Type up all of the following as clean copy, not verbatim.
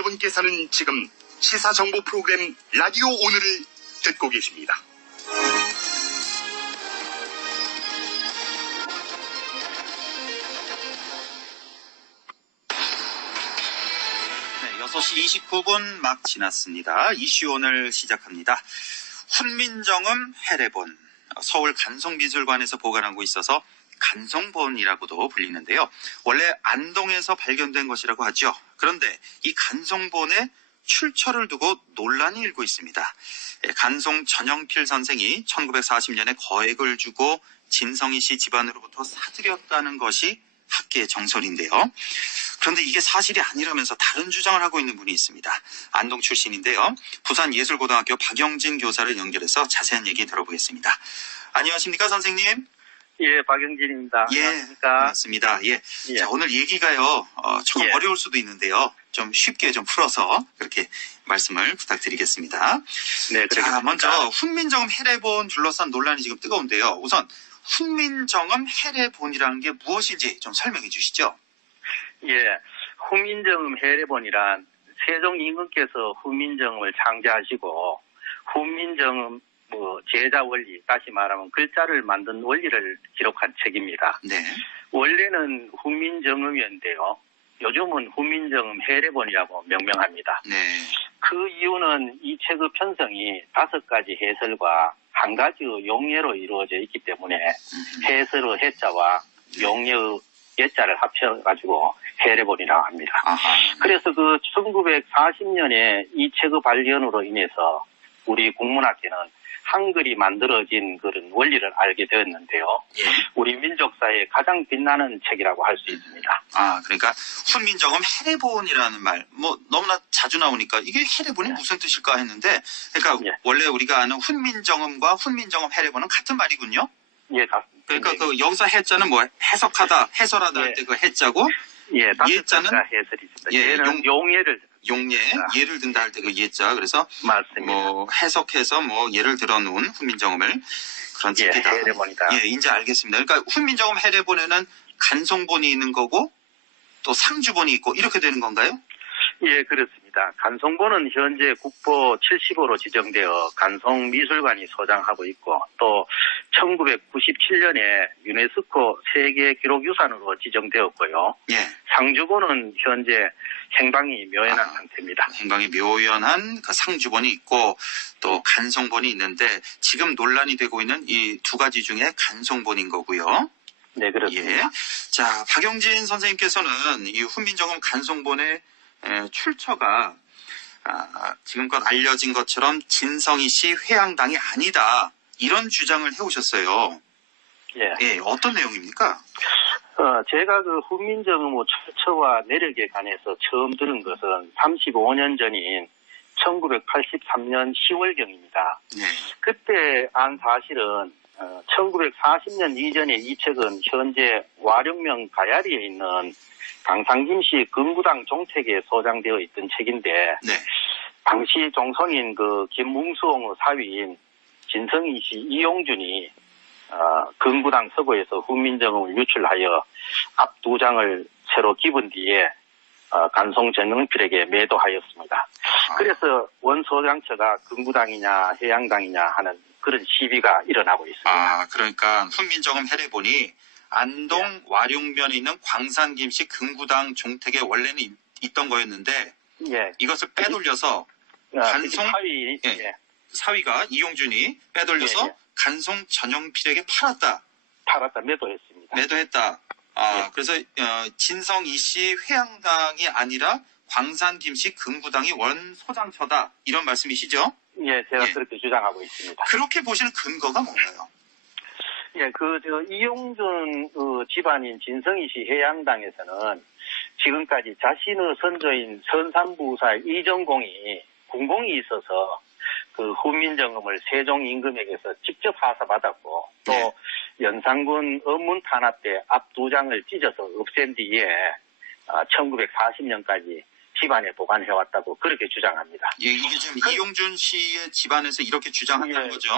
여러분께서는 지금 시사정보 프로그램 라디오 오늘을 듣고 계십니다. 네, 6시 29분 막 지났습니다. 이슈 오늘 시작합니다. 훈민정음 해례본, 서울 간송미술관에서 보관하고 있어서 간송본이라고도 불리는데요. 원래 안동에서 발견된 것이라고 하죠. 그런데 이 간송본에 출처를 두고 논란이 일고 있습니다. 간송 전영필 선생이 1940년에 거액을 주고 진성희 씨 집안으로부터 사들였다는 것이 학계의 정설인데요. 그런데 이게 사실이 아니라면서 다른 주장을 하고 있는 분이 있습니다. 안동 출신인데요. 부산예술고등학교 박영진 교사를 연결해서 자세한 얘기 들어보겠습니다. 안녕하십니까, 선생님? 예, 박영진입니다. 예, 안녕하십니까? 반갑습니다. 예. 예. 자, 오늘 얘기가요, 조금 예. 어려울 수도 있는데요. 좀 쉽게 좀 풀어서 그렇게 말씀을 부탁드리겠습니다. 네, 그렇습니다. 자, 먼저 훈민정음 해례본 둘러싼 논란이 지금 뜨거운데요. 우선 훈민정음 해례본이라는 게 무엇인지 좀 설명해 주시죠. 예, 훈민정음 해례본이란 세종 임금께서 훈민정음을 창제하시고 훈민정음 제자 원리, 다시 말하면 글자를 만든 원리를 기록한 책입니다. 네. 원래는 훈민정음이었는데요. 요즘은 훈민정음 해례본이라고 명명합니다. 네. 그 이유는 이 책의 편성이 5가지 해설과 한 가지 용예로 이루어져 있기 때문에 해설의 해자와 용예의 예자를 합쳐가지고 해례본이라고 합니다. 아하. 그래서 그 1940년에 이 책의 발견으로 인해서 우리 국문학계는 한글이 만들어진 그런 원리를 알게 되었는데요. 예. 우리 민족사의 가장 빛나는 책이라고 할 수 있습니다. 아, 그러니까 훈민정음 해례본이라는 말, 너무나 자주 나오니까 이게 해례본이 무슨 뜻일까 했는데, 그러니까 예. 원래 우리가 아는 훈민정음과 훈민정음 해례본은 같은 말이군요. 예, 같습니다. 그러니까 그 여기서 해자는 뭐 해석하다, 해설하다 할 때 그 해자고, 예, 예자는 해설이 있습니다. 예, 얘는 용예를 용예, 예를 든다 할 때 그 예자. 그래서 맞습니다. 뭐 해석해서 뭐 예를 들어놓은 훈민정음을 그런 예, 책이다. 해례본이다. 예, 이제 알겠습니다. 그러니까 훈민정음 해례본에는 간송본이 있는 거고 또 상주본이 있고 이렇게 되는 건가요? 예, 그렇습니다. 간송본은 현재 국보 70호로 지정되어 간송미술관이 소장하고 있고 또 1997년에 유네스코 세계기록유산으로 지정되었고요. 예. 상주본은 현재 행방이 묘연한 상태입니다. 행방이 묘연한 그 상주본이 있고 또 간송본이 있는데 지금 논란이 되고 있는 이 두 가지 중에 간송본인 거고요. 네, 그렇습니다. 예. 자, 박영진 선생님께서는 이 훈민정음 간송본의 출처가 지금껏 알려진 것처럼 진성희 씨 회양당이 아니다. 이런 주장을 해오셨어요. 예. 예, 어떤 내용입니까? 제가 그 훈민정음의 출처와 내력에 관해서 처음 들은 것은 35년 전인 1983년 10월경입니다. 네. 그때 안 사실은 1940년 이전에 이 책은 현재 와룡명 가야리에 있는 강상김씨 금구당 종택에 소장되어 있던 책인데 네. 당시 종성인 그 김뭉수홍의 사위인 진성희 씨 이용준이 금구당 서고에서 훈민정음을 유출하여 앞 2장을 새로 기본 뒤에 간송 전영필에게 매도하였습니다. 그래서 원소장처가 금구당이냐 해양당이냐 하는 그런 시비가 일어나고 있습니다. 아, 그러니까 훈민정음 해례본이 안동 와룡면에 있는 광산김씨 금구당 종택에 원래는 있던 거였는데 예. 이것을 빼돌려서 간송 사위 예. 사위가 이용준이 빼돌려서 예. 간송 전영필에게 팔았다. 매도했습니다. 매도했다. 그래서 진성희 씨 회양당이 아니라 광산김씨 금구당이 원소장처다. 이런 말씀이시죠? 예, 제가 예. 그렇게 주장하고 있습니다. 그렇게 보시는 근거가 뭔가요? 예, 이용준 집안인 진성희 씨 해양당에서는 지금까지 자신의 선조인 선산부사 이정공이 군공이 있어서 그 훈민정음을 세종 임금에게서 직접 하사받았고 또 네. 연산군 의문 탄압 때 앞 2장을 찢어서 없앤 뒤에 1940년까지 집안에 보관해왔다고 그렇게 주장합니다. 예, 이게 지금 이용준 씨의 집안에서 이렇게 주장한다는 예. 거죠?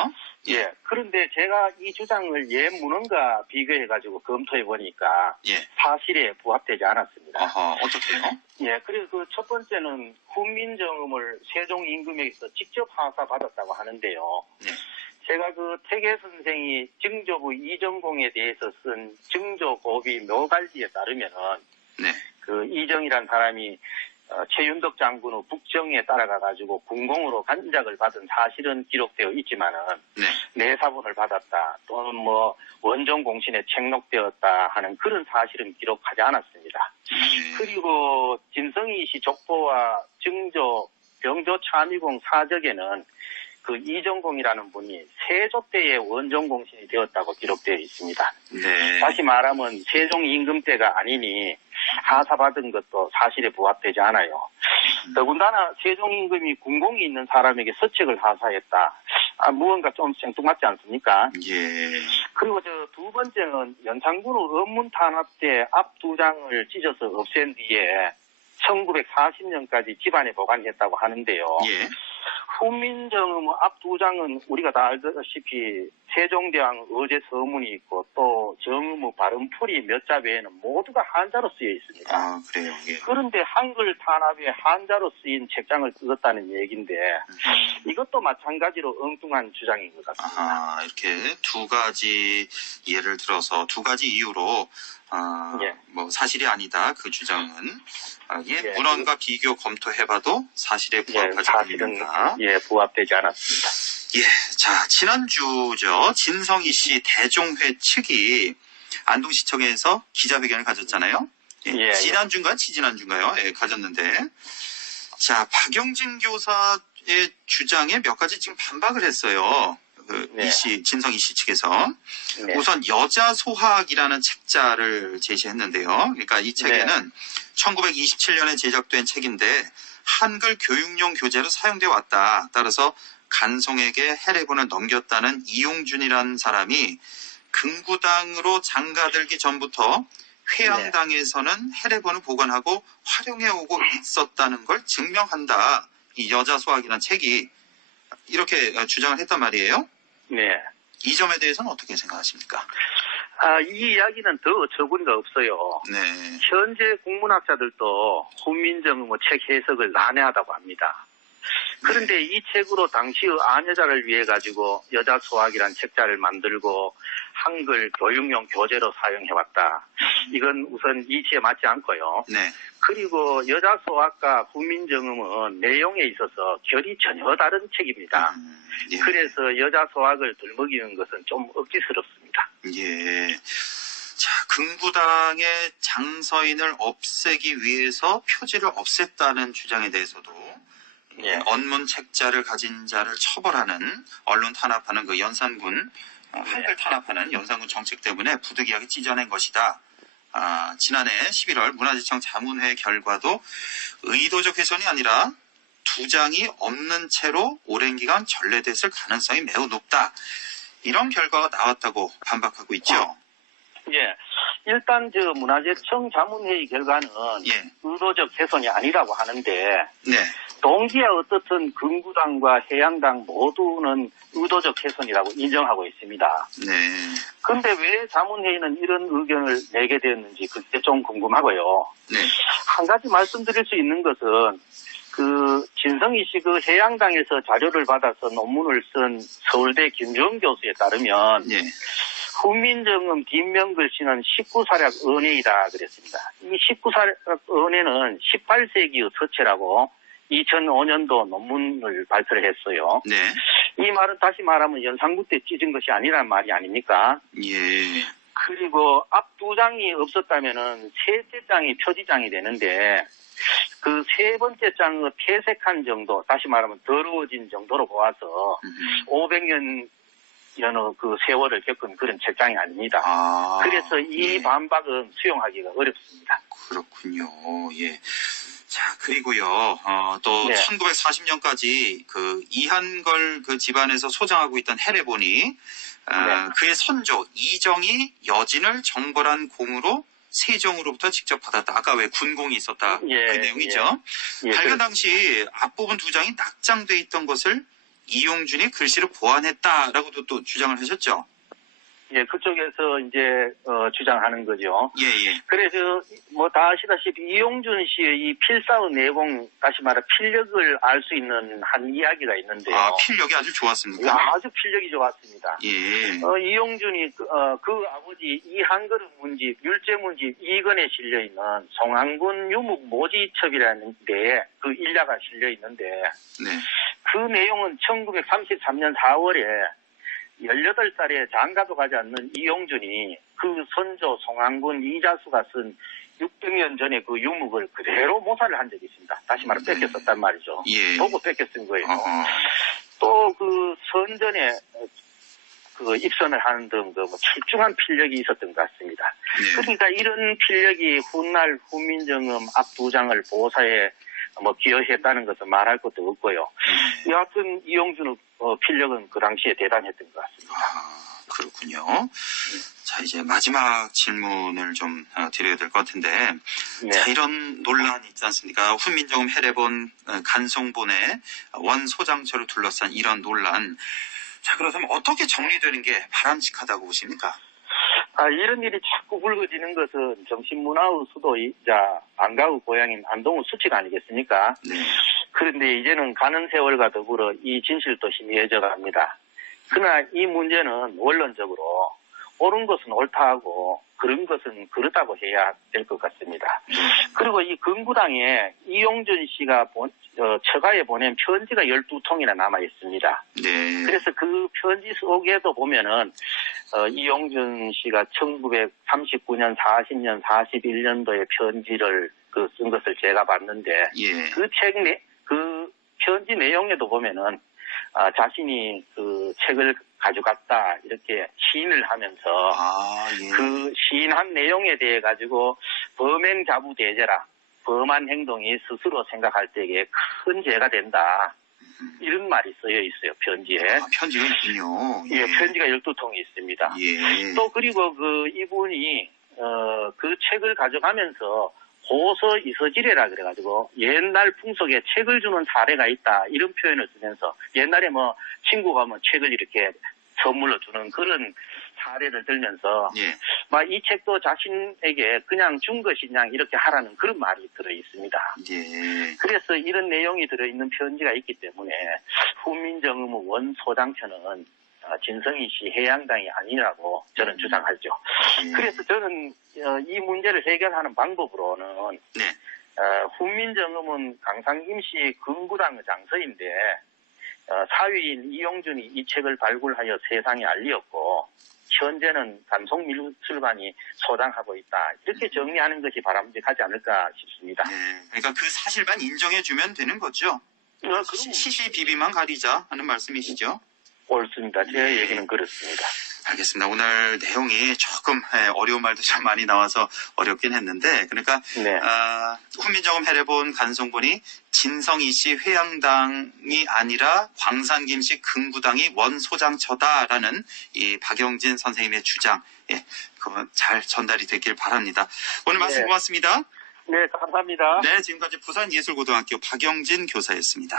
예. 그런데 제가 이 주장을 예문헌과 비교해가지고 검토해보니까 예. 사실에 부합되지 않았습니다. 어허, 어떻게요? 예. 그리고 그 첫 번째는 훈민정음을 세종 임금에게서 직접 하사받았다고 하는데요. 네. 제가 그 태계 선생이 증조부 이정공에 대해서 쓴 증조고비 묘갈지에 따르면은 네. 그 이정이란 사람이 최윤덕 장군의 북정에 따라가가지고 군공으로 간작을 받은 사실은 기록되어 있지만은 네. 내사본을 받았다 또는 뭐 원종 공신에 책록되었다 하는 그런 사실은 기록하지 않았습니다. 그리고 진성이 씨 족보와 증조 병조 참의공 사적에는 그 이정공이라는 분이 세조 때에 원종 공신이 되었다고 기록되어 있습니다. 네. 다시 말하면 세종 임금 때가 아니니 하사받은 것도 사실에 부합되지 않아요. 더군다나 세종 임금이 군공이 있는 사람에게 서책을 하사했다. 무언가 좀 생뚱맞지 않습니까? 예. 그리고 저 두 번째는 연산군의 의문 탄압 때 앞 두 장을 찢어서 없앤 뒤에 1940년까지 집안에 보관했다고 하는데요. 예. 훈민정음 앞 두 장은 우리가 다 알다시피 세종대왕 어제 서문이 있고 또 정음의 발음풀이 몇 자 외에는 모두가 한자로 쓰여 있습니다. 아, 그래요. 예. 그런데 한글 탄압에 한자로 쓰인 책장을 썼다는 얘기인데 이것도 마찬가지로 엉뚱한 주장인 것 같습니다. 아, 이렇게 두 가지 예를 들어서 두 가지 이유로 예. 뭐 사실이 아니다 그 주장은 예, 예. 문헌과 비교 검토해봐도 사실에 부합하지 사실은 않는다. 부합되지 않았습니다. 예, 자 지난주죠 진성희 씨 대종회 측이 안동시청에서 기자회견을 가졌잖아요. 예, 지난주인가요? 지지난주인가요? 예, 가졌는데 자 박영진 교사의 주장에 몇 가지 지금 반박을 했어요. 네. 진성희 씨 측에서 네. 우선 여자 소학이라는 책자를 제시했는데요. 그러니까 이 책에는 1927년에 제작된 책인데 한글 교육용 교재로 사용되어 왔다. 따라서 간송에게 해례본을 넘겼다는 이용준이라는 사람이 금구당으로 장가들기 전부터 회양당에서는 해례본을 보관하고 활용해오고 있었다는 걸 증명한다. 이 여자 소학이라는 책이 이렇게 주장을 했단 말이에요. 네. 이 점에 대해서는 어떻게 생각하십니까? 이 이야기는 더 어처구니가 없어요. 네. 현재 국문학자들도 훈민정음의 책 해석을 난해하다고 합니다. 그런데 이 책으로 당시의 아녀자를 위해 가지고 여자 소학이란 책자를 만들고 한글 교육용 교재로 사용해왔다. 이건 우선 이치에 맞지 않고요. 네. 그리고 여자 소학과 훈민정음은 내용에 있어서 결이 전혀 다른 책입니다. 예. 그래서 여자 소학을 들먹이는 것은 좀 억지스럽습니다. 예. 자, 금구당의 장서인을 없애기 위해서 표지를 없앴다는 주장에 대해서도 예. 언문 책자를 가진 자를 처벌하는 언론 탄압하는 그 연산군 한글 탄압하는 연산군 정책 때문에 부득이하게 찢어낸 것이다. 지난해 11월 문화재청 자문회 결과도 의도적 훼손이 아니라 두 장이 없는 채로 오랜 기간 전래됐을 가능성이 매우 높다. 이런 결과가 나왔다고 반박하고 있죠. 예. 일단 문화재청 자문회의 결과는 예. 의도적 훼손이 아니라고 하는데 네. 동기야 어떻든 금구당과 해양당 모두는 의도적 훼손이라고 인정하고 있습니다. 네. 그런데 왜 자문회의는 이런 의견을 내게 되었는지 그게 좀 궁금하고요. 네. 한 가지 말씀드릴 수 있는 것은 진성희 씨 해양당에서 자료를 받아서 논문을 쓴 서울대 김주영 교수에 따르면 예. 훈민정음 뒷면글씨는 19사략 은혜이다 그랬습니다. 이 19사략 은혜는 18세기의 서체라고 2005년도 논문을 발표를 했어요. 네. 이 말은 다시 말하면 연산군 때 찢은 것이 아니란 말이 아닙니까? 예. 그리고 앞 두 장이 없었다면은 셋째 장이 표지장이 되는데 그 세 번째 장의 폐색한 정도, 다시 말하면 더러워진 정도로 보아서 500년 여느 그 세월을 겪은 그런 책장이 아닙니다. 그래서 이 반박은 수용하기가 어렵습니다. 그렇군요. 예. 자, 그리고요, 또, 네. 1940년까지 그 이한걸 그 집안에서 소장하고 있던 해례본이, 그의 선조, 이정이 여진을 정벌한 공으로 세종으로부터 직접 받았다. 아까 왜 군공이 있었다. 예, 그 내용이죠. 예, 발견 당시 앞부분 두 장이 낙장돼 있던 것을 이용준이 글씨로 보완했다라고도 또 주장을 하셨죠. 예, 그쪽에서 이제 주장하는 거죠. 예, 예. 그래서 뭐 다 아시다시피 이용준 씨의 이 필사의 내공, 다시 말해 필력을 알 수 있는 한 이야기가 있는데요. 아, 필력이 아주 좋았습니다. 아주 필력이 좋았습니다. 예. 이용준이 그 아버지 이한그릇 문집, 율제 문집 2권에 실려 있는 송항군 유목 모지첩이라는 데에 그 일야가 실려 있는데 네. 그 내용은 1933년 4월에 18살에 장가도 가지 않는 이용준이 그 선조 송항군 이자수가 쓴 600년 전에 그 유목을 그대로 모사를 한 적이 있습니다. 다시 말해 뺏겼었단 말이죠. 예. 보고 뺏겨 쓴 거예요. 어허. 또 그 선전에 그 입선을 하는 등 그 뭐 출중한 필력이 있었던 것 같습니다. 네. 그러니까 이런 필력이 훗날 후민정음 앞 두 장을 보사에 뭐 기여했다는 것은 말할 것도 없고요. 여하튼 이용준의 필력은 그 당시에 대단했던 것 같습니다. 아, 그렇군요. 자, 이제 마지막 질문을 좀 드려야 될 것 같은데, 네. 자, 이런 논란이 있지 않습니까? 훈민정음 해례본 간송본의 원소장처를 둘러싼 이런 논란. 자, 그렇다면 어떻게 정리되는 게 바람직하다고 보십니까? 이런 일이 자꾸 불거지는 것은 정신문화의 수도이자 안가의 고향인 안동의 수치가 아니겠습니까? 네. 그런데 이제는 가는 세월과 더불어 이 진실도 희미해져 갑니다. 그러나 이 문제는 원론적으로 옳은 것은 옳다 하고 그런 것은 그렇다고 해야 될 것 같습니다. 그리고 이 금구당에 이용준 씨가 처가에 보낸 편지가 12통이나 남아 있습니다. 네. 그래서 그 편지 속에도 보면은 이용준 씨가 1939년, 40년, 41년도에 편지를 쓴 것을 제가 봤는데 예. 그 편지 내용에도 보면은 자신이 그 책을 가져갔다 이렇게 시인을 하면서 아, 예. 그 시인한 내용에 대해 가지고 범행자부대제라, 범한 행동이 스스로 생각할 때에 큰 죄가 된다. 이런 말이 쓰여 있어요, 편지에. 편지가 있군요. 예, 편지가 12통이 있습니다. 예. 또 그리고 이분이 그 책을 가져가면서 호서 이서지례라 그래가지고 옛날 풍속에 책을 주는 사례가 있다 이런 표현을 쓰면서 옛날에 뭐 친구가 뭐 책을 이렇게 선물로 주는 그런 사례를 들면서 예. 막 이 책도 자신에게 그냥 준 것이냐 이렇게 하라는 그런 말이 들어 있습니다. 예. 그래서 이런 내용이 들어있는 편지가 있기 때문에 훈민정음의 원소장처는 진성희 씨 해양당이 아니라고 저는 주장하죠. 그래서 저는 이 문제를 해결하는 방법으로는 네. 훈민정음은 강상김씨 금구당의 장서인데 사위인 이용준이 이 책을 발굴하여 세상에 알리었고 현재는 간송미술관이 소장하고 있다. 이렇게 정리하는 것이 바람직하지 않을까 싶습니다. 네. 그러니까 그 사실만 인정해주면 되는 거죠. 그럼 시시비비만 가리자 하는 말씀이시죠? 옳습니다. 제 네. 얘기는 그렇습니다. 알겠습니다. 오늘 내용이 조금 어려운 말도 좀 많이 나와서 어렵긴 했는데, 그러니까 네. 훈민정음 해례본 간송본이 진성희 씨 회양당이 아니라 광산김 씨 금구당이 원소장처다라는 이 박영진 선생님의 주장, 예, 그건 잘 전달이 되길 바랍니다. 오늘 말씀 네. 고맙습니다. 네, 감사합니다. 네, 지금까지 부산예술고등학교 박영진 교사였습니다.